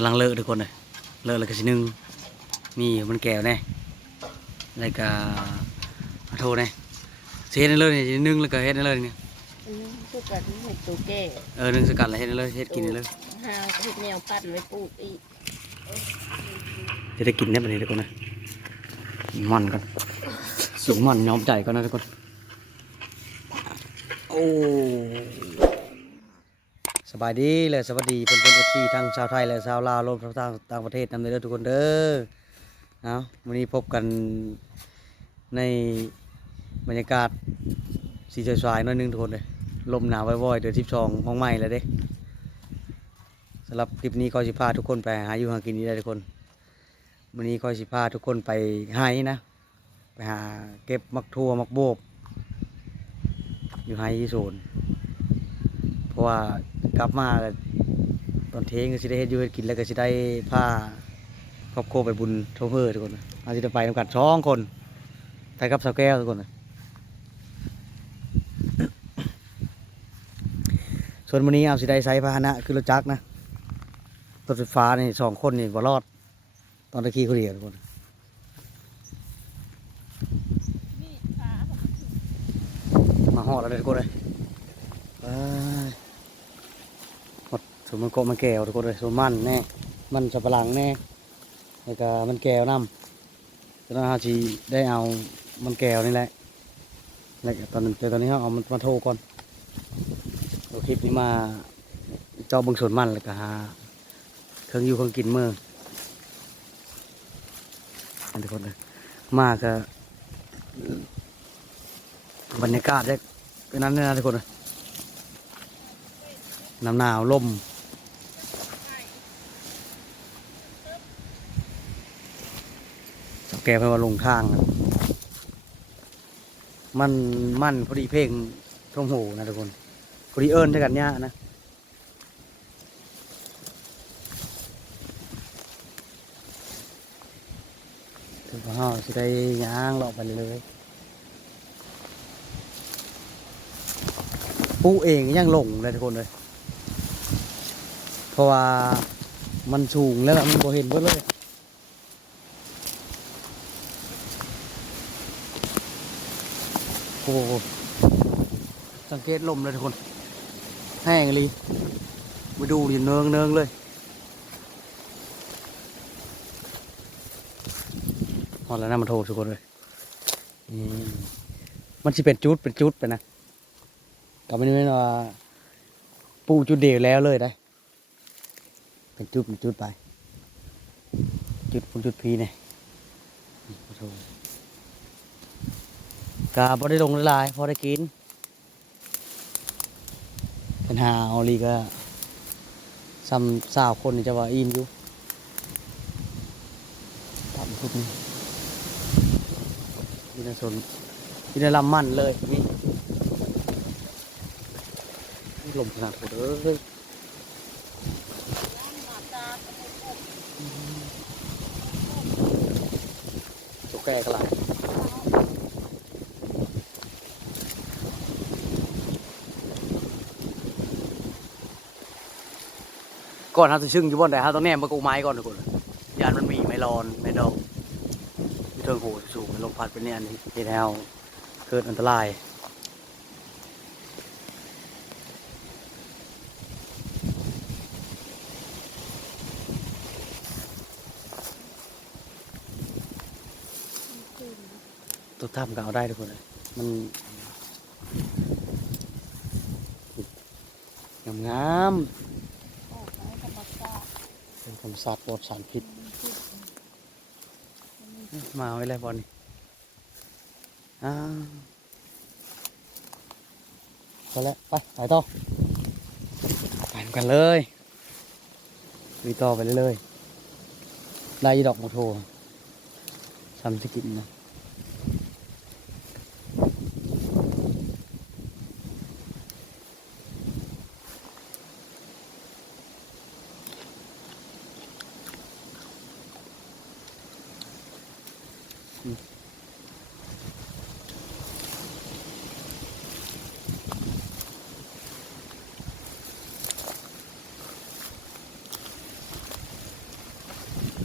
กำลังเลอะทุกคนเลยเลอะแล้วก็สิหนึงนี่มันแก้วแน่แล้วก็ขอโทษแน่สิเฮ็ดให้เลยนี่สินึ่งแล้วก็เฮ็ดให้เลยนี่อันนี้คือกันเห็ดตัวแก่เออนึ่งสกัดแล้วเฮ็ดให้เลยเฮ็ดกินให้เลยห้าวเห็ดแนวปั่นไว้ปลูกอีกจะได้กินได้แบบนี้ทุกคนนะมันกันสูงมันยอมใจก่อนนะทุกคนโอ้ส บายดีเลยสวัสดีเพื่อนเพื่อนเอฟซีทั้งชาวไทยและชาวลาวรวมทั้งต่างประเทศนำเด้อทุกคนเด้อเอาวันนี้พบกันในบรรยากาศสีสวยๆน้อยนึงทุกคนเลยลมหนาวว่อยๆเดือนที่สองห้องใหม่แล้วเด้สำหรับคลิปนี้ก็สิพาทุกคนไปหาอยู่หากินนี้ได้ทุกคนวันนี้ก็สิพาทุกคนไปไห้นะ ไปหาเก็บมักทั่วมักโบกอยู่ไห้ที่โซน ราะว่ากลับมาก็ตอนเทงก็สิได้เฮ็ดอยู่เฮ็ดกินแล้วก็สิได้พาครอบครัวไปบุญโทเวอร์ทุกคนนะเราจะได้ไปนำกันสองคนไปกับสาวแก้วทุกคนนะส่วนวันนี้เอาสิได้ใช้พาหนะคือรถจักรนะรถไฟฟ้านี่สองคนนี่บ่รอด ตอนตะกี้เขาเรียนทุกคนมาหอดแล้วทุกคนเลย สมมันโกะมันแก้วทุกคนเลยสมมันแน่มันสับปะหลังแน่แล้วก็มันแก้วน้ำตอนนั้นเราจีได้เอามันแก้วนี่แหละแล้วก็ตอนนั้นแต่ตอนนี้เราเอามันมาโทรก่อนเอาคลิปนี้มาเจอเบึงสวนมันแล้วก็หาเครื่องอยู่เครื่องกินเมื่อทุกคนเลยมาก็บรรยากาศได้เป็นนั้นนะทุกคนเลยน้ำหนาวลม แกไปว่าลงทาง มันมันพอดีเพลงท่งหูนะทุกคนพอดีเอิญด้วยกันเนี่ยนะถึงพ่อสิได้ย่างเลาะไปเลยปูเองยังหลงเลยทุกคนเลย เพราะว่ามันสูงแล้วล่ะมันบ่เห็นเบิดเลย โอ้โหสังเกตลมเลยทุกคน แห้งเลยมาดูดิเนืองเนืองเลยพอแล้วนะมันโทรทุกคนเลยมันจะเป็นจุดเป็นจุดไปนะก็ไม่ได้ไม่นว่าปูจุดเดียวแล้วเลยได้ เป็นจุดเป็นจุดไป จุดปูจุดพีเนี่ยขอโทษ กาพอได้ลงละลายพอได้กินปัญหาเอาลีก็ซ้ำสาวคนนี่จะว่าอินอยู่ตามทุกนี้ที่ในสวนที่ในลำมันเลยนี่นี่ลมขนาดโหดเอ้ยตัวแก่ก็หลาย ก่อนฮะจะชึ่งอยู่บนไหนฮะต้องแนมมากูไม้ก่อนทุกคนยานมันมีไม่รอนไม่ดอกมีเทิงโหสูงลมพัดเป็นเนี่ยอันนี้เห็นแล้วเกิดอันตรายตัวทำก็เอาได้ทุกคนเลยมันงามงามๆ มสัตว์ปลอดสารพิษ มาไว้เลยบอลนี่อ้าพอแล้วไปไปต่อไปกันเลยวีต่อไปเรื่อยๆได้ดอกมะโททำสกินนะ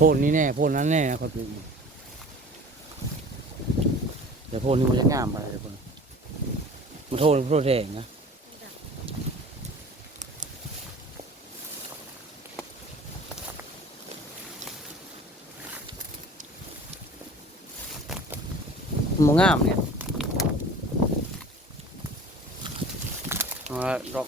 พนนี้แน่พนนั้นแน่นะคนปลูกเดี๋ยวพนนี่มันจะงามไปเดี๋ยวพนมันโทษมันโทษแทงนะมันบ่งามเนี่ยเอาดอก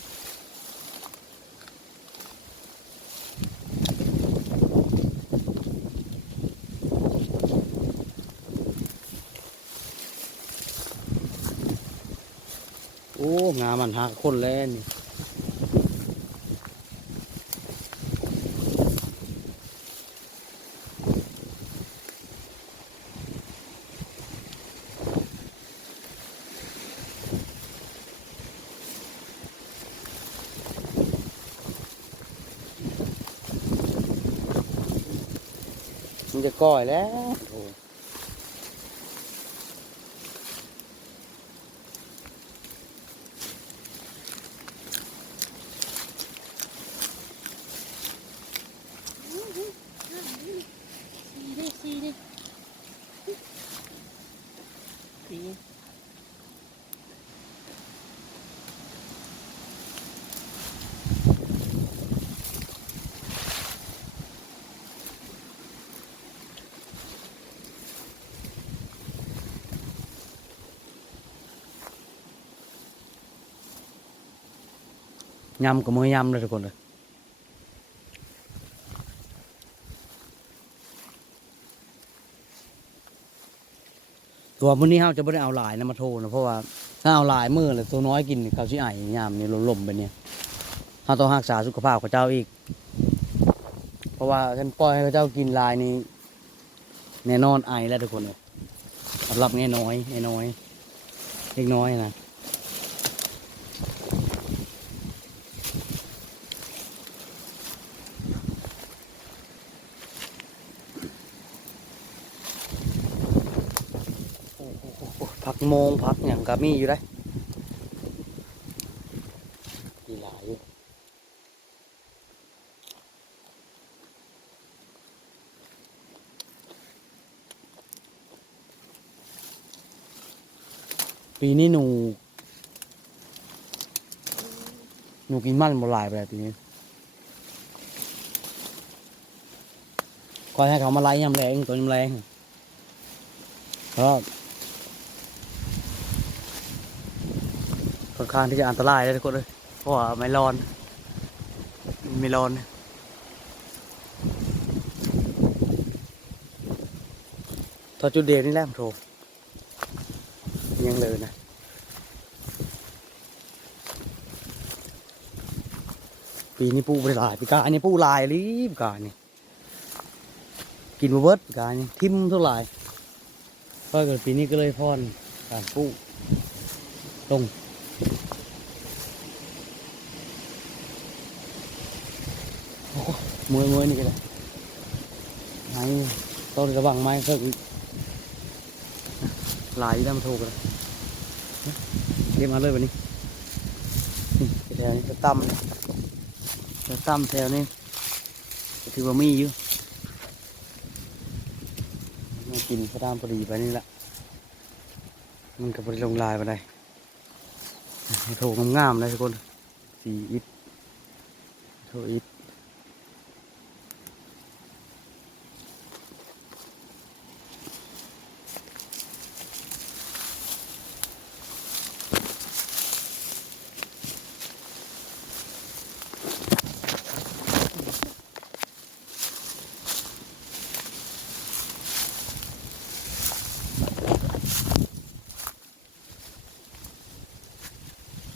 โอ้ งามันหักคนแล้วนี่มันจะก้อยแล้ว ยำกับมือยำเลยทุกคนเลยตัวมื้อนี้เราจะไม่ได้เอาหลายนะมาโทรนะเพราะว่าถ้าเอาหลายมือเลยตัวน้อยกินเขาชิไอยามนี่ลมๆไปเนี่ยเราต้องรักษาสุขภาพของเจ้าอีก เพราะว่าฉันปล่อยให้เจ้ากินหลายนี่แน่นอนไอแล้วทุกคนเลยสำหรับแง่น้อยแง่น้อยเล็กน้อยนะ โมงผักอย่างก็มีอยู่ได้มีหลายอยู่ปีนี้หนู หนูกินมันบ่หลายไปแล้วปีนี้คอยให้เขามาไล่ยำแรงตัวยำแรงเพรา ค่อนข้างที่จะอันตรายเลยทุกคนเลยเพราะว่าไม่ร้อนไม่ร้อนทอจุดเด่นนี่แหละผมโทรยังเลยนะปีนี้ปูไปหลายปีกาอันนี้ปูลายรีบกาเนี่กินมาเบิดปีกาเนี่ทิมเท่าไหร่เพราะเกิดปีนี้ก็เลยพอนการปูตรง มวยมวยนี่ก็ได้ไม้ต้นระวังไม้เพิ่มอีกหลายได้มาถูกเลยเรียมาเลยวันนี้แถวนี้จะตั้มจะตั้มแถวนี้ถือว่ามีอยู่มากินพระดามพอดีไปนี่แหละมันก็บริลงลายไปไโถงามๆเลยทุกคนสีอิฐโถอิฐ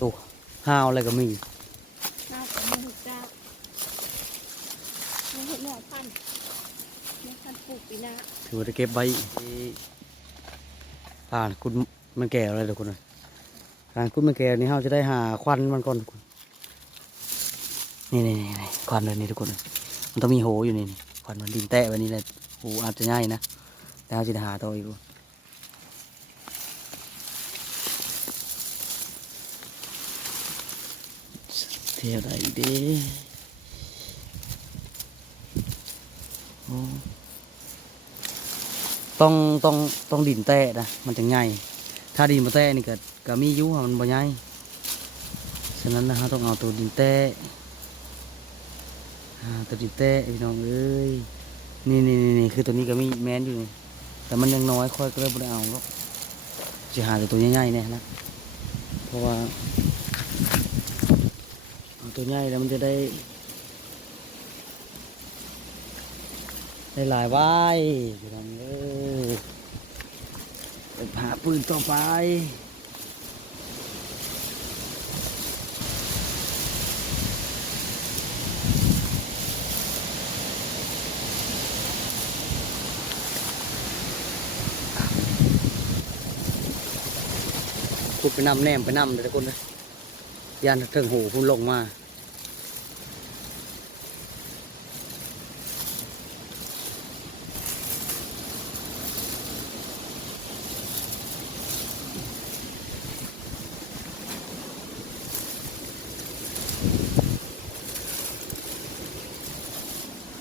ตัว ห้าวอะไรก็มีน่าจะไม่ถูกจ้าไม่เห็นหน่อพันธุ์ไม่พันธุ์ปลูกปีหน้าถือว่าจะเก็บไว้ที่ผ่านคุณมันแก่อะไรทุกคนเลยผ่านคุณมันแก่นี่เราจะได้หาควันมันก่อนทุกคนนี่นี่นี่นี่ควันเลยนี่ทุกคนเลยมันต้องมีโหอยู่นี่นี่ควันมันดินแตะแบบนี้เลยโหอาจจะง่ายนะแต่เราจะหาตัวอีกเที่ยวไหนดีโอ้ต้องต้องต้องดินแต้นะมันจะง่ายถ้าดินบ่แต้นี่ก็ก็มียู่มันบ่ง่ายฉะนั้นนะฮะต้องเอาตัวดินแต้อ่าตัวดินแต้พี่น้องเอ้ยนี่นี่นี่นี่คือตัวนี้ก็มีแมนอยู่นี่แต่มันยังน้อยค่อยก็เลยบ่ได้เอาหรอกจะหาแต่ตัวใหญ่ๆเนี่ยนะเพราะว่า ตัวใหญ่แล้วมันจะได้ ได้หลายไว้พี่น้องเอ้ยไปหาปืนต่อไปพูดไปนำแนมไปนำเลยทุกคนเลยยานถึงหูพุ่นลงมา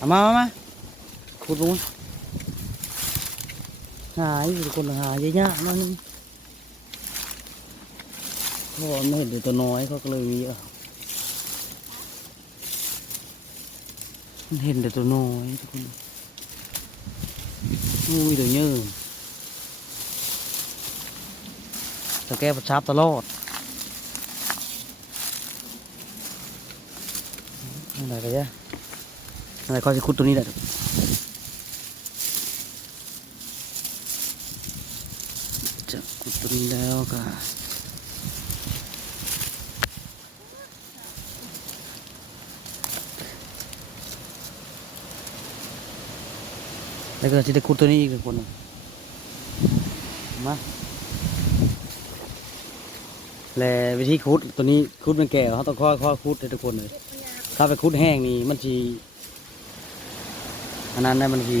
เอามามามาขุดลงหายทุกคนหายเยอะๆนั่นเพราะว่าไม่เห็นแต่ตัวน้อยเขาก็เลยมีเออมันเห็นแต่ตัวน้อยทุกคนอุ้ยตัวเยอะตะแกประชับตลอดอะไรกันเนี่ย อะไรก็จะขุดตัวนี้แหละจะขุดตัวนี้แล้วก็แล้วก็จะได้ขุดตัวนี้อีกคนหนึ่งมาและวิธีขุดตัวนี้ขุดเป็นแก่เขาต้องค่อยๆขุดทุกคนเลย ถ้าไปขุดแห้งนี่มันจี อันนั้นได้มันจี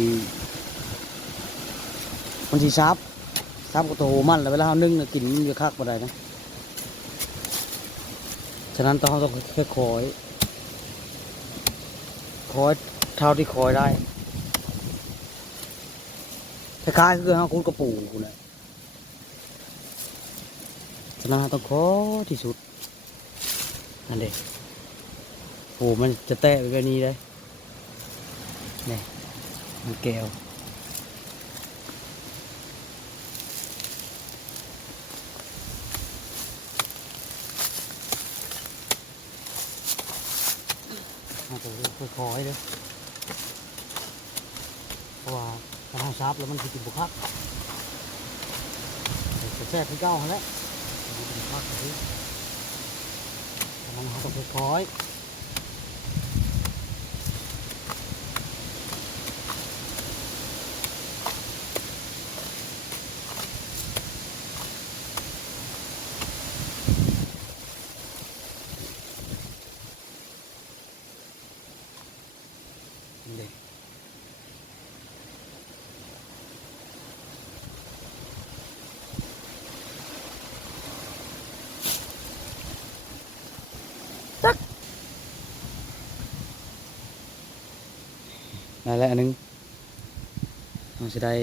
มันจีซับซับกับตัวมันแล้วเวลาเานึ่งน่ะกลินมันจะคักบ่ได้นะฉะนั้นต้องต้องค่อยคอยคอยเท่าที่คอยได้คล้ายๆคือเขาขุดกระปูคุณนะฉะนั้นต้องคอที่สุดนั่นเด็โอ้มันจะแตะไปแบบนี้เลย มันแก้วเอาตัวค่อยๆเลยเพราะว่าถ้าเราซับแล้วมันจะกินบุคักจะแทรกที่เก้าแล้วกินบุคักเลยมันเอาตัวค่อยๆ นั่นแหละอันนึงเราจะได้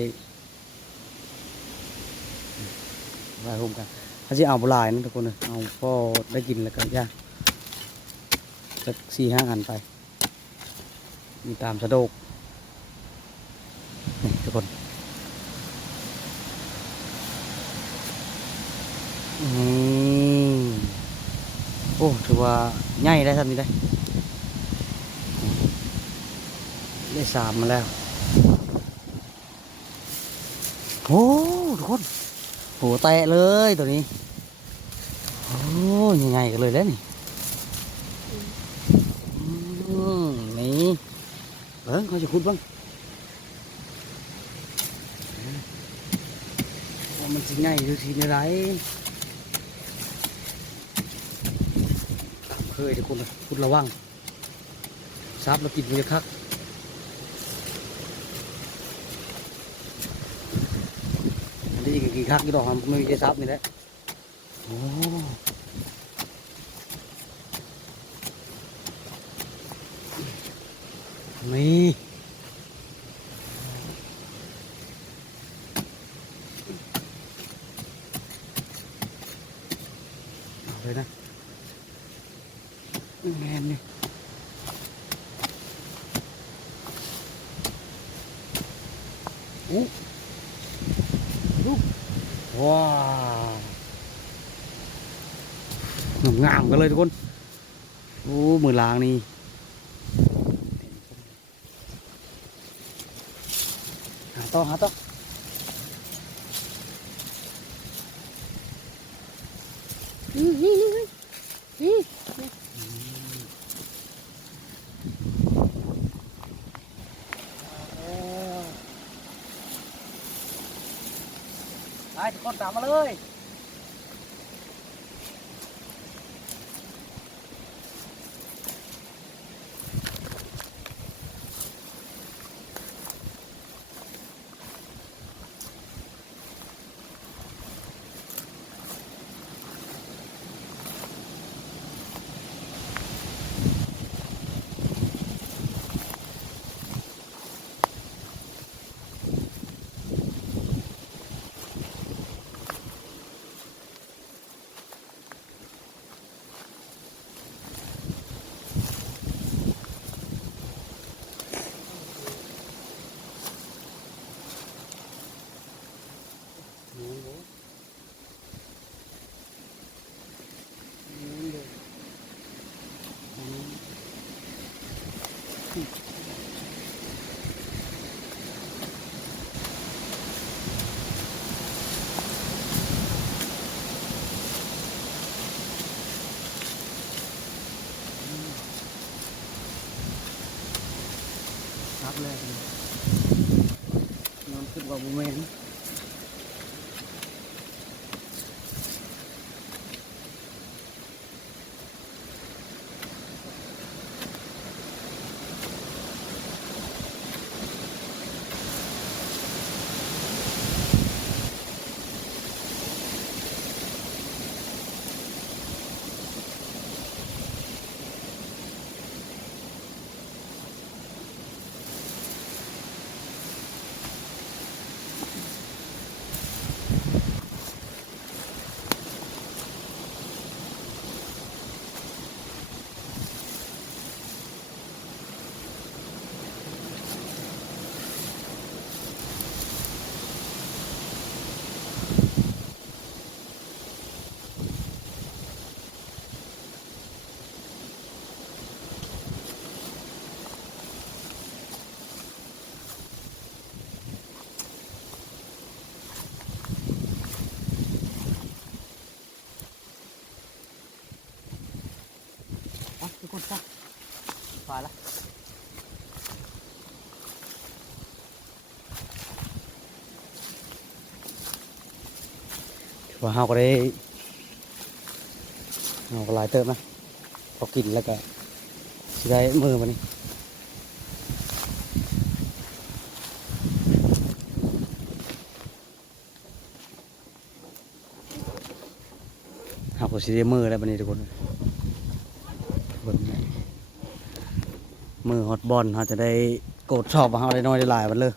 ไว้ร่มกันเขาจะเอาบุหลายนะทุกคนเอาพอได้กินแล้วก็ย่างสักสี่ห้าอันไป มีตามสะดวกนี่ทุกคนอืมโอ้ถือว่าใหญ่ได้ทำนี้ได้ ได้สามมาแล้ว โอ้ทุกคนหัวแตะเลยตัวนี้ โอ้ยังไงกันเลยแล้วนี่อนี่เบิ้งเขาจะขุดบ้างว่ามันสิง่ายอยู่ที่ไหนไรเคยเดี๋ยวคุณขุดระวังซับแล้วกินมันจะคัก ขี่คักกี่รอกไม่มีใจซับนี่แหละโอ้นี่เลยนะ กันเลยทุกคน โอ้มือล้างนี่หาต่อหาต่อนี่นี่นี่นี่ไปทุกคนตามมาเลย ครับเลยนอนขึ้นกว่าบุเมนอะทุกคนจ้ะ ไปละถือว่าเฮาก็ได้เฮาก็หลายเติมนะพอกินแล้วก็สิได้มือมานี่เฮาก็สิได้มือแล้วบัดนี้ทุกคน เบิ่งนี่ มือฮอตบอลเขาจะได้โกดชอบเขาได้น้อยได้หลายมันเลย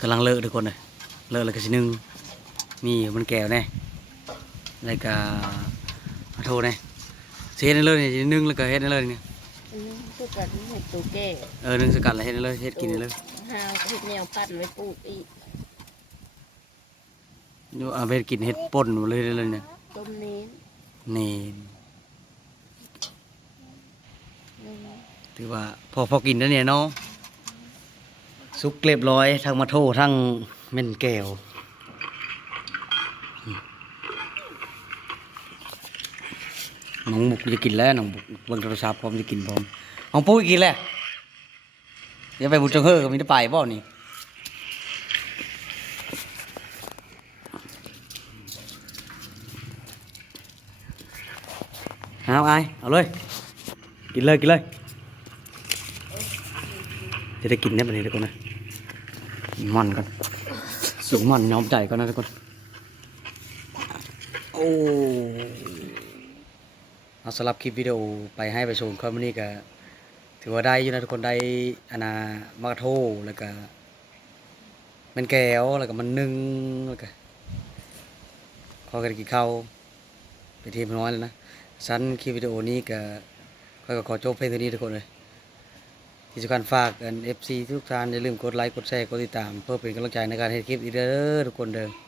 กำลังเลอะทุกคนเลยเลอะเลยก็สิหนึ่งนี่มันแก้วแน่ แล้วก็โทษแน่เฮ็ดได้เลยนี่นึ่งแล้วก็เฮ็ดได้เลยนี่อันนี้คือกันเห็ดตัวแก่เออนึ่งสกัดแล้วเฮ็ดได้เลยเฮ็ดกินได้เลยหาวเห็ดแนวปั่นไว้ปลูกอีกอยู่เอาไปเฮ็ดกินเฮ็ดป่นเลยได้เลยเนี่ยต้มเน้นนี่นึ่งถือว่าพอพอกินแล้วเนี่ยเนาะสุกเรียบร้อยทั้งมาโททั้งเม่นแก้ว น้องบุกจะกินแล้วน้องบุกเบิ่งโทรศัพท์พร้อมจะกินพร้อมน้องปุ้ยกินแล้วอย่าไปบุญจังเฮอก็มีแต่ไปบ่นี่เอาไอเอาเลย กินเลยกินเลยจะได้กินได้ปะเนี่ยทุกคนนะมันก่อนสูงมันยอมใจก่อนนะทุกคนโอ้ เอาสำหรับคลิปวิดีโอไปให้ไปชมคลิปนี้ก็ถือว่าได้อยู่นะทุกคนได้อนามาโทแล้วก็มันแก้วแล้วก็มันนึ่งแล้วก็พอกันกินข้าวไปทีมน้อยแล้วนะสั้นคลิปวิดีโอนี้ก็ค่อยก็ขอจบเพลงตัวนี้ทุกคนเลยที่สำคัญฝากกัน FC ทุกท่านอย่าลืมกดไลค์กดแชร์กดติดตาม เพื่อเป็นกำลังใจในการให้คลิปอีกเด้อทุกคนเด้อ